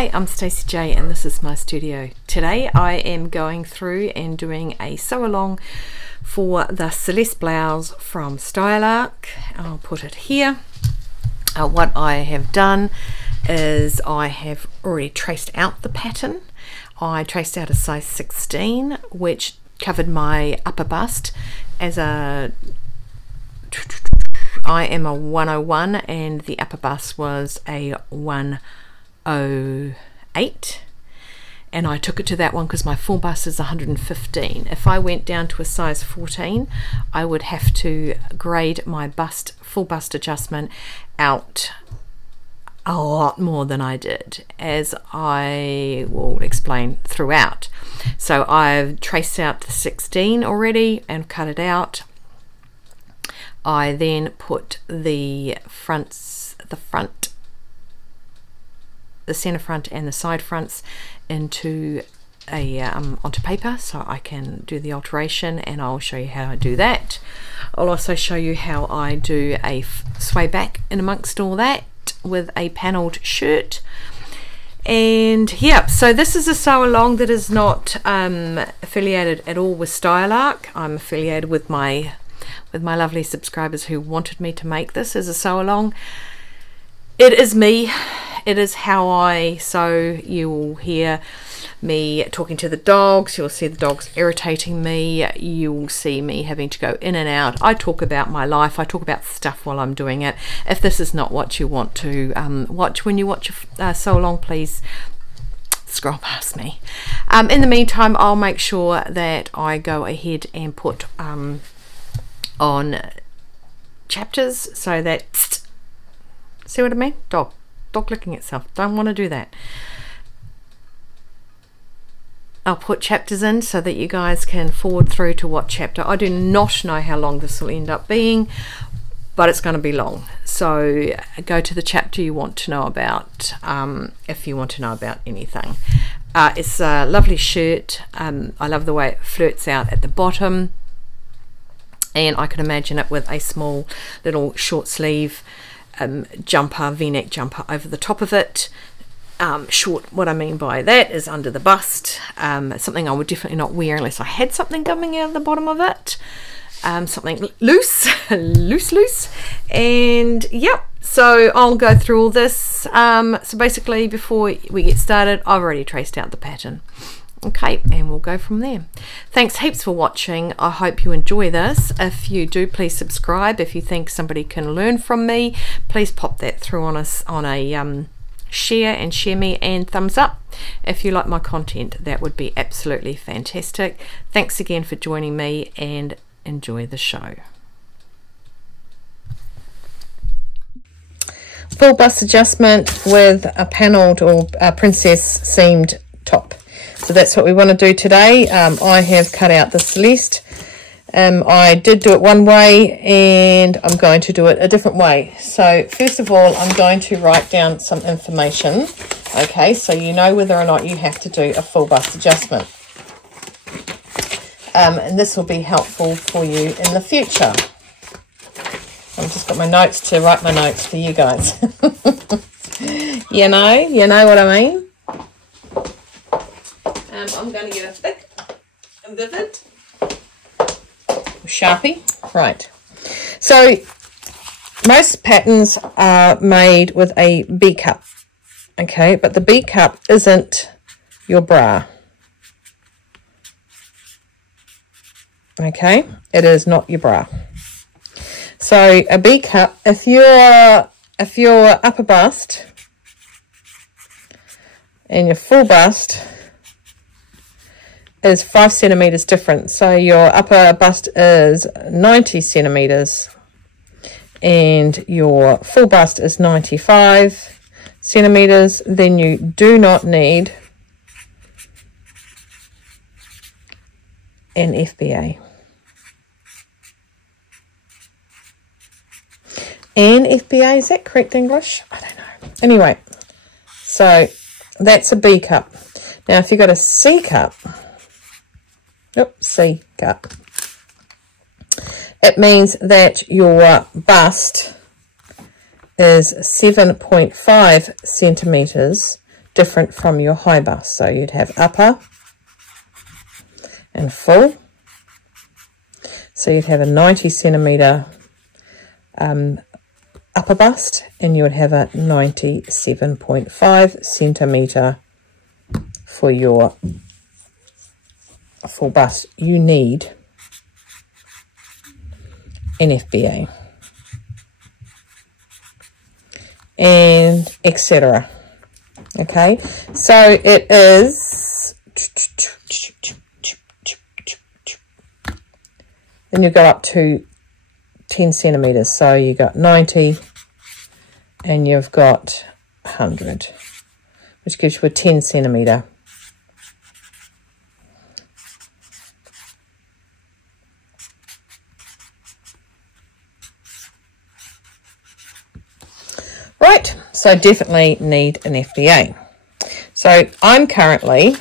Hi, I'm Stacey J and this is my studio. Today I am going through and doing a sew along for the Celeste blouse from Stylark. I'll put it here. What I have done is I have already traced out the pattern. I traced out a size 16 which covered my upper bust as a I am a 101 and the upper bust was a 108, and I took it to that one because my full bust is 115. If I went down to a size 14 I would have to grade my bust, full bust adjustment out a lot more than I did, as I will explain throughout. So I've traced out the 16 already and cut it out. I then put the center front and the side fronts into a onto paper so I can do the alteration, and I'll show you how I do that. I'll also show you how I do a sway back in amongst all that with a panelled shirt. And yeah, so this is a sew along that is not affiliated at all with Stylark. I'm affiliated with my lovely subscribers who wanted me to make this as a sew along. It is me, it is how I sew. You will hear me talking to the dogs, you'll see the dogs irritating me, you'll see me having to go in and out. I talk about my life, I talk about stuff while I'm doing it. If this is not what you want to watch when you watch a sew along, please scroll past me. In the meantime, I'll make sure that I go ahead and put on chapters so that, see what I mean? Dog licking itself, don't want to do that. I'll put chapters in so that you guys can forward through to what chapter. I do not know how long this will end up being, but it's going to be long, so go to the chapter you want to know about if you want to know about anything. It's a lovely shirt. I love the way it flirts out at the bottom, and I can imagine it with a small little short sleeve jumper, v-neck jumper over the top of it. Short, what I mean by that is under the bust. Something I would definitely not wear unless I had something coming out of the bottom of it. Something loose, loose. And yep, so I'll go through all this. So basically, before we get started, I've already traced out the pattern. Okay, and we'll go from there. Thanks heaps for watching. I hope you enjoy this. If you do, please subscribe. If you think somebody can learn from me, please pop that through on a share and share me, and thumbs up if you like my content. That would be absolutely fantastic. Thanks again for joining me and enjoy the show. Full bust adjustment with a panelled or princess seamed top. So that's what we want to do today. I have cut out the Celeste. I did do it one way and I'm going to do it a different way. So first of all, I'm going to write down some information, okay, so you know whether or not you have to do a full bust adjustment. And this will be helpful for you in the future. I've just got my notes to write my notes for you guys. you know what I mean? I'm going to get a thick, vivid Sharpie. Right. So most patterns are made with a B cup. Okay, but the B cup isn't your bra. Okay, it is not your bra. So a B cup, if your upper bust and your full bust is 5 centimeters different, so your upper bust is 90 centimeters and your full bust is 95 centimeters, then you do not need an FBA. An FBA, is that correct English? I don't know. Anyway, so that's a B cup. Now if you've got a C cup, C cup, it means that your bust is 7.5 centimeters different from your high bust. So you'd have upper and full. So you'd have a 90 centimetre upper bust, and you would have a 97.5 centimetre for your full bust. You need an FBA and etc. Okay, so it is, then you go up to 10 centimeters. So you got 90 and you've got 100, which gives you a 10 centimeter. Right, so definitely need an FBA. So I'm currently,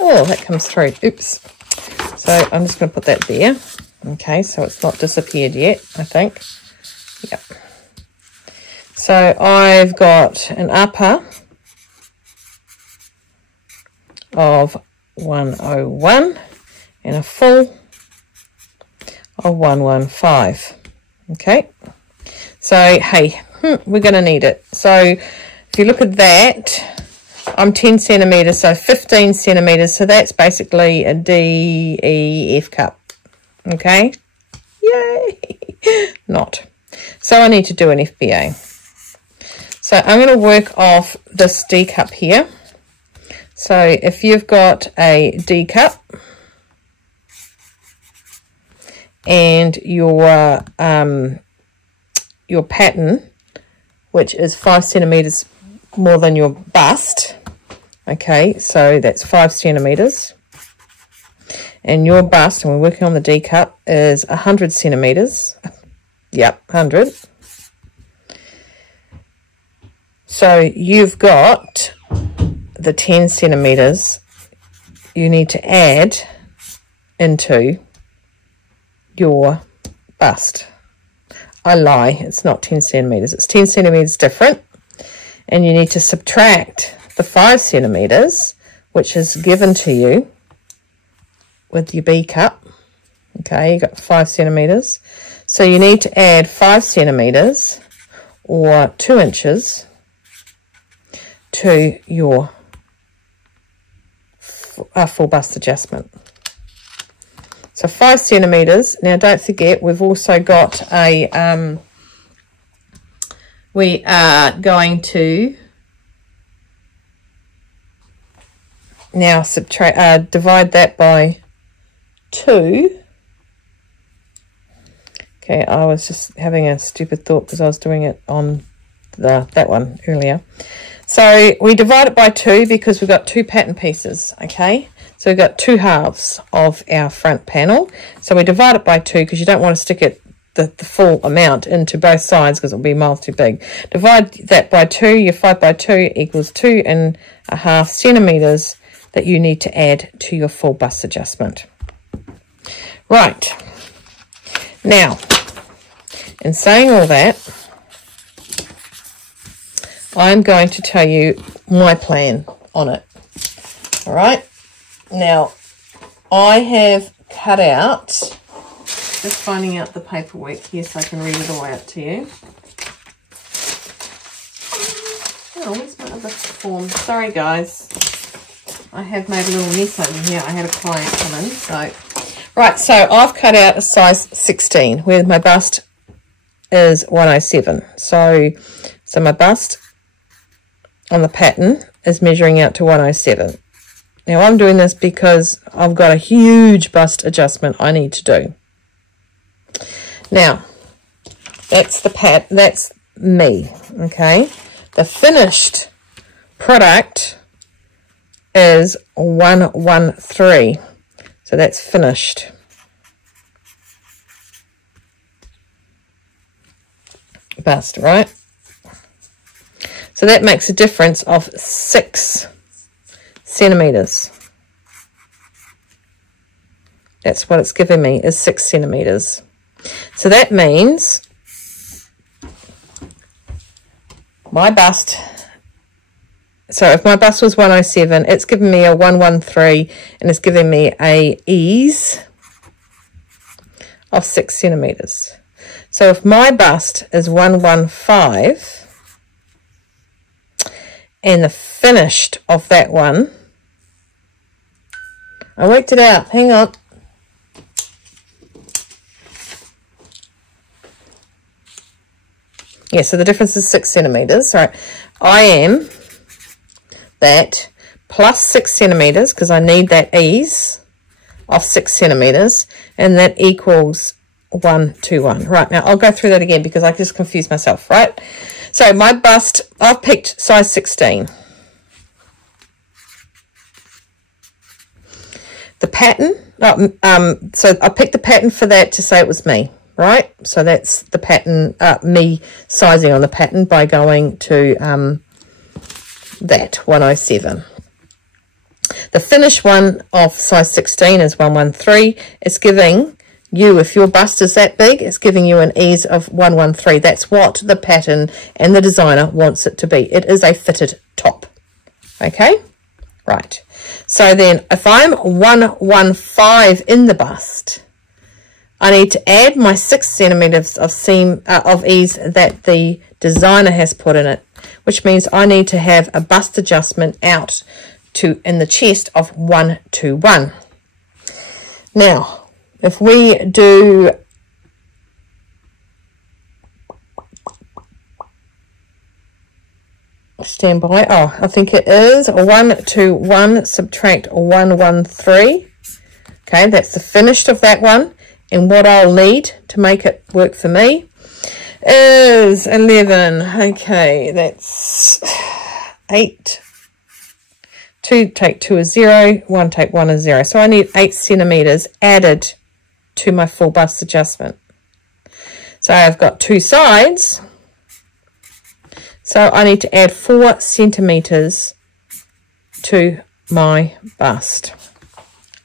oh, that comes through, oops. So I'm just going to put that there. Okay, so it's not disappeared yet, I think. Yep. So I've got an upper of 101 and a full of 115. Okay, so hey, we're going to need it. So if you look at that, I'm 10 centimeters, so 15 centimeters. So that's basically a DEF cup. Okay, yay, not. So I need to do an FBA. So I'm going to work off this D cup here. So if you've got a D cup and your pattern, which is 5 centimeters more than your bust, okay, so that's 5 centimeters, and your bust, and we're working on the D cup, is 100 centimeters. Yep, 100. So you've got the 10 centimeters you need to add into your bust. I lie, it's not 10 centimeters, it's 10 centimeters different, and you need to subtract the 5 centimeters, which is given to you with your B cup. Okay, you got 5 centimeters, so you need to add 5 centimeters or 2 inches to your full bust adjustment. So 5 centimeters. Now don't forget, we've also got a we are going to now subtract, divide that by 2. Okay, I was just having a stupid thought because I was doing it on that one earlier. So we divide it by 2 because we've got 2 pattern pieces, okay? So we've got 2 halves of our front panel. So we divide it by 2 because you don't want to stick it the full amount into both sides because it'll be miles too big. Divide that by 2, your 5 by 2 equals 2.5 centimeters that you need to add to your full bust adjustment. Right. Now, in saying all that, I'm going to tell you my plan on it. All right. Now, I have cut out, just finding out the paperwork here so I can read it all out to you. Oh, where's my other form? Sorry, guys. I have made a little mess over here. I had a client come in. So, right, so I've cut out a size 16 where my bust is 107. So my bust on the pattern is measuring out to 107. Now I'm doing this because I've got a huge bust adjustment I need to do. Now that's that's me, okay? The finished product is 113, so that's finished. Bust, right? So that makes a difference of 6 centimeters. That's what it's giving me, is 6 centimeters. So that means my bust, so if my bust was 107, it's giving me a 113, and it's giving me a ease of 6 centimeters. So if my bust is 115, and the finished of that one, I worked it out, hang on. Yeah, so the difference is 6 centimeters. So I am that plus 6 centimeters, because I need that ease of 6 centimeters, and that equals 121. Right, now I'll go through that again because I just confused myself, right? So my bust, I've picked size 16. The pattern, so I picked the pattern for that to say it was me, right? So that's the pattern, me sizing on the pattern by going to that 107. The finished one of size 16 is 113. It's giving you, if your bust is that big, it's giving you an ease of 113. That's what the pattern and the designer wants it to be. It is a fitted top. Okay, right. So then if I'm 115 in the bust, I need to add my 6 centimeters of seam of ease that the designer has put in it, which means I need to have a bust adjustment out to in the chest of 121. Now, if we do stand by, oh, I think it is 121 subtract 113. Okay, that's the finished of that one. And what I'll need to make it work for me is 11. Okay, that's 8. 2 take 2 is 0. 1 take 1 is 0. So I need 8 centimeters added to my full bust adjustment. So I've got 2 sides. So I need to add 4 centimeters to my bust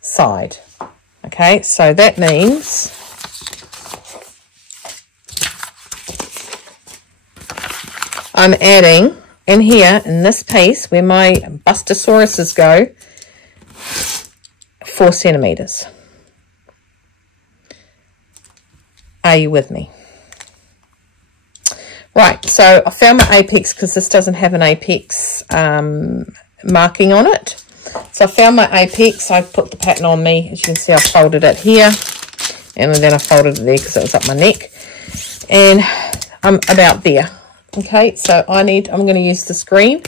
side. Okay, so that means I'm adding in here, in this piece where my bustasauruses go, 4 centimeters. Are you with me? Right, so I found my apex because this doesn't have an apex marking on it. So I found my apex. I put the pattern on me. As you can see, I folded it here, and then I folded it there because it was up my neck, and I'm about there. Okay, so I'm going to use the screen,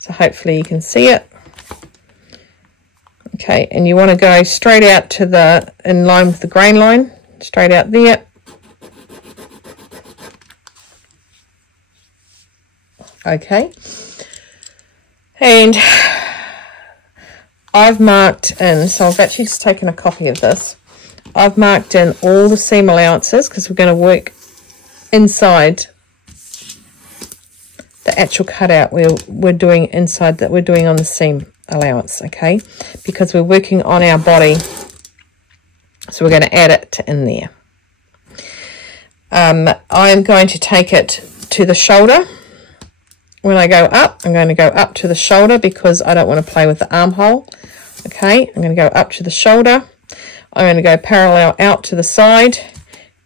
so hopefully you can see it. Okay, and you want to go straight out to the, in line with the grain line, straight out there. Okay, and I've marked in, so I've actually just taken a copy of this. I've marked in all the seam allowances because we're going to work inside the actual cutout we're doing inside, that we're doing on the seam allowance, okay, because we're working on our body, so we're going to add it in there. I'm going to take it to the shoulder. When I go up, I'm going to go up to the shoulder because I don't want to play with the armhole. Okay, I'm going to go up to the shoulder. I'm going to go parallel out to the side,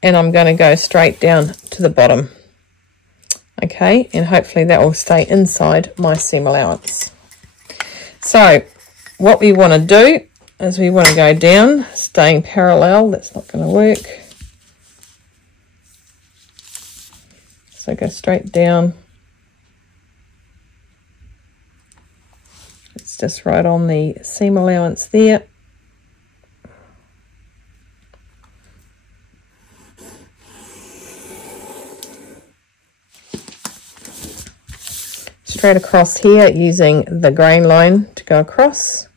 and I'm going to go straight down to the bottom. Okay, and hopefully that will stay inside my seam allowance. So what we want to do is we want to go down, staying parallel. That's not going to work. So go straight down. It's just right on the seam allowance there. Straight across here using the grain line to go across.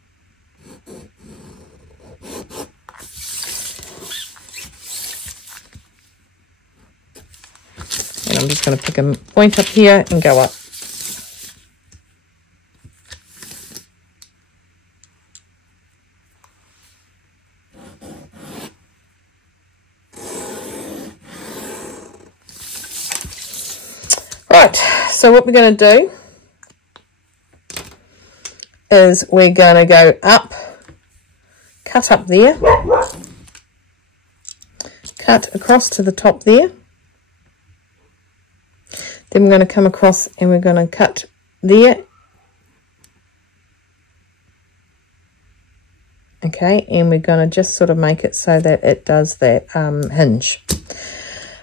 And I'm just going to pick a point up here and go up. so what we're going to do is we're going to go up, cut up there, cut across to the top there. Then we're going to come across and we're going to cut there. Okay, and we're going to just sort of make it so that it does that hinge.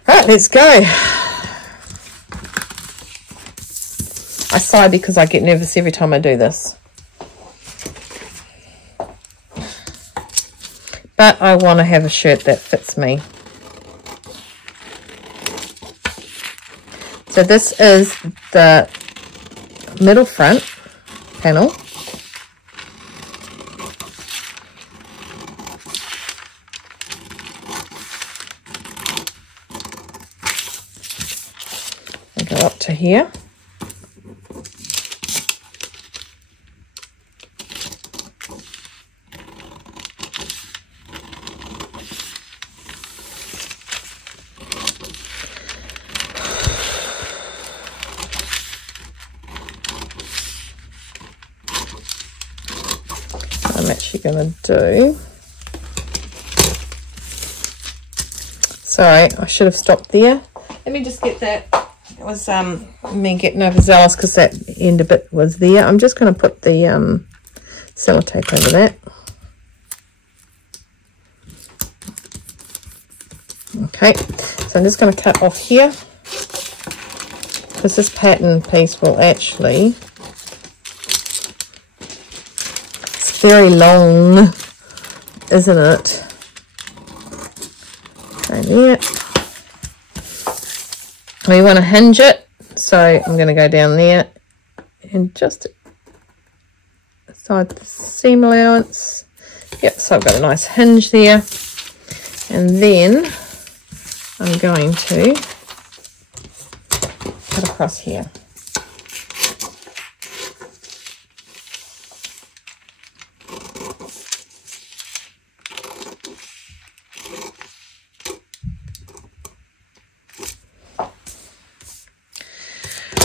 All right, let's go. I sigh because I get nervous every time I do this. But I want to have a shirt that fits me. So this is the middle front panel. I go up to here. I'm actually going to do, sorry, I should have stopped there. Let me just get that. It was me getting overzealous because that end of it was there. I'm just going to put the sellotape over that. Okay, so I'm just going to cut off here because this pattern piece will actually, it's very long, isn't it? Okay, there. We want to hinge it, so I'm going to go down there and just side the seam allowance. Yep, so I've got a nice hinge there, and then I'm going to cut across here.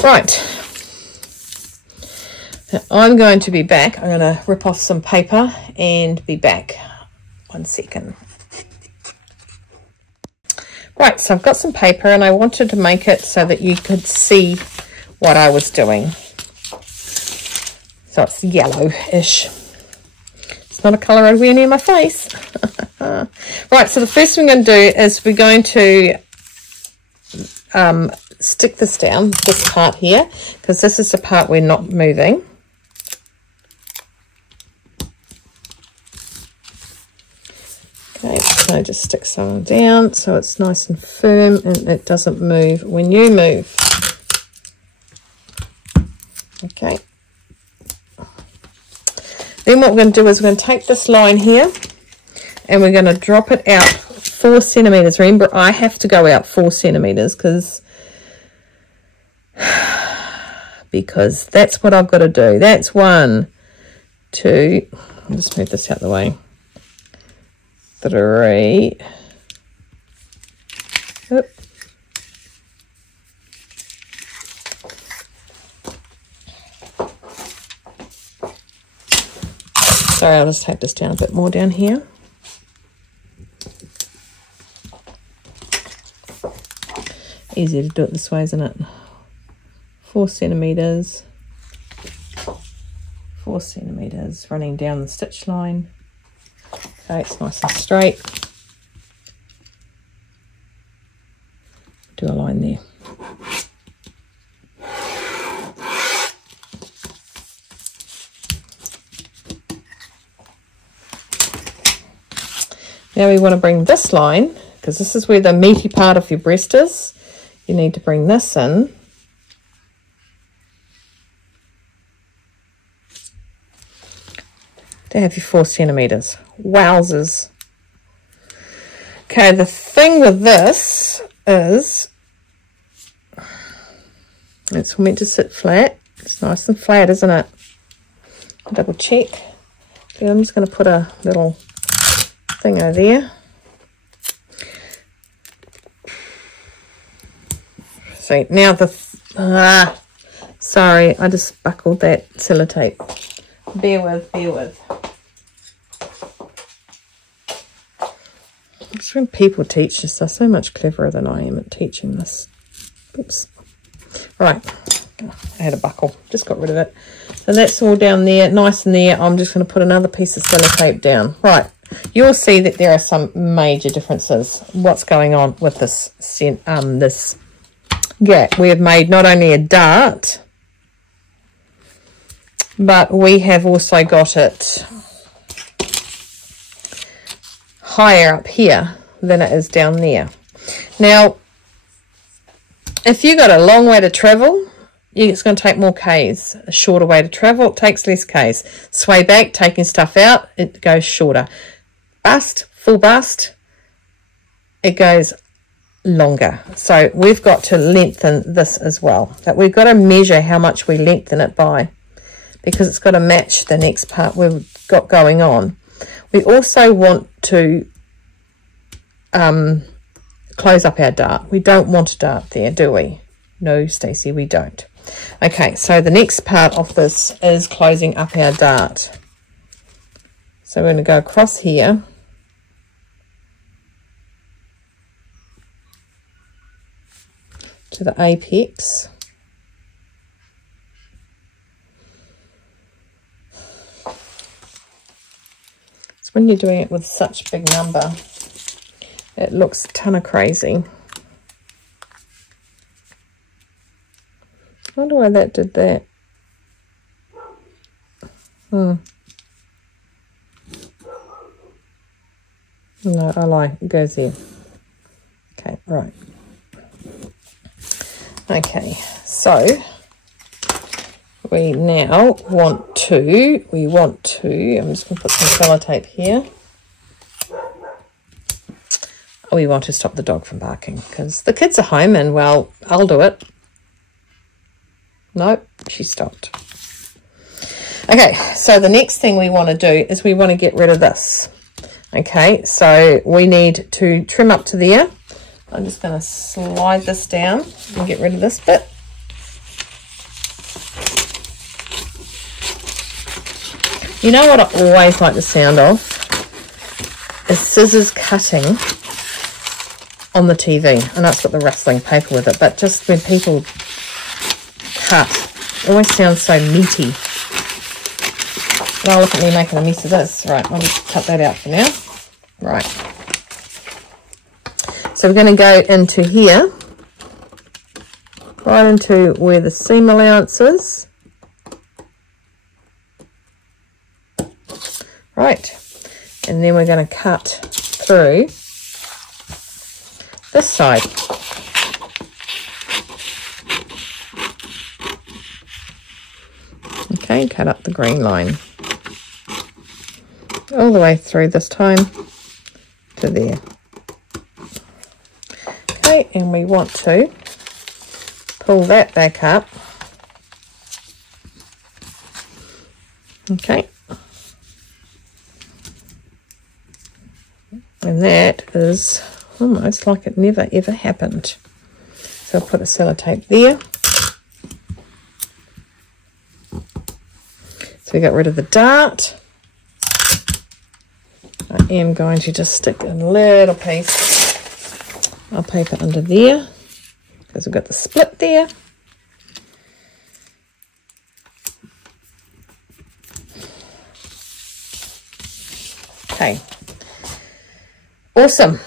Right, I'm going to be back. I'm going to rip off some paper and be back. 1 second. Right, so I've got some paper and I wanted to make it so that you could see what I was doing. So it's yellowish. It's not a colour I'd wear near my face. Right, so the first thing I'm going to do is we're going to stick this down, this part here, because this is the part we're not moving. Okay, so just stick some down so it's nice and firm and it doesn't move when you move. Okay. Then what we're going to do is we're going to take this line here and we're going to drop it out 4 centimeters. Remember, I have to go out 4 centimeters because that's what I've got to do. That's 1, 2, I'll just move this out of the way, 3, oop. Sorry, I'll just take this down a bit more down here. Easier to do it this way, isn't it? 4 centimeters, 4 centimeters running down the stitch line. Okay, it's nice and straight. Do a line there. Now we want to bring this line, because this is where the meaty part of your breast is. You need to bring this in. To have your 4 centimeters. Wowzers. Okay, the thing with this is it's meant to sit flat. It's nice and flat, isn't it? Double check. Okay, I'm just going to put a little thing over there. See, now the Sorry, I just buckled that sellotape. Bear with, bear with. It's when people teach this, they're so much cleverer than I am at teaching this. Oops. Right, I had a buckle, just got rid of it. So that's all down there, nice and there. I'm just going to put another piece of sellotape down. Right, you'll see that there are some major differences. What's going on with this this gap? We have made not only a dart, but we have also got it higher up here than it is down there. Now, if you've got a long way to travel, it's going to take more Ks. A shorter way to travel, it takes less Ks. Sway back, taking stuff out, it goes shorter. Bust, full bust, it goes longer. So we've got to lengthen this as well. But we've got to measure how much we lengthen it by, because it's got to match the next part we've got going on. We also want to close up our dart. We don't want a dart there, do we? No, Stacey, we don't. Okay, so the next part of this is closing up our dart. So we're going to go across here. To the apex. When you're doing it with such big number, it looks a ton of crazy. I wonder why that did that. No, I lie, it goes there. Okay, right. Okay, so we now want to, I'm just going to put some sellotape here. We want to stop the dog from barking because the kids are home and, well, I'll do it. Nope, she stopped. Okay, so the next thing we want to do is we want to get rid of this. Okay, so we need to trim up to there. I'm just going to slide this down and get rid of this bit. You know what I always like the sound of? Is scissors cutting on the TV. I know it's got the rustling paper with it, but just when people cut, it always sounds so meaty. Now look at me making a mess of this. Right, I'll just cut that out for now. Right. So we're going to go into here, right into where the seam allowance is. Right, and then we're going to cut through this side. Okay, cut up the green line all the way through this time to there. Okay, and we want to pull that back up. Okay. And that is almost like it never ever happened. So I'll put a sellotape there. So we got rid of the dart. I am going to just stick a little piece of paper under there because we've got the split there. Okay. Awesome.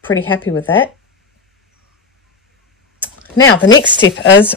Pretty happy with that. Now the next step is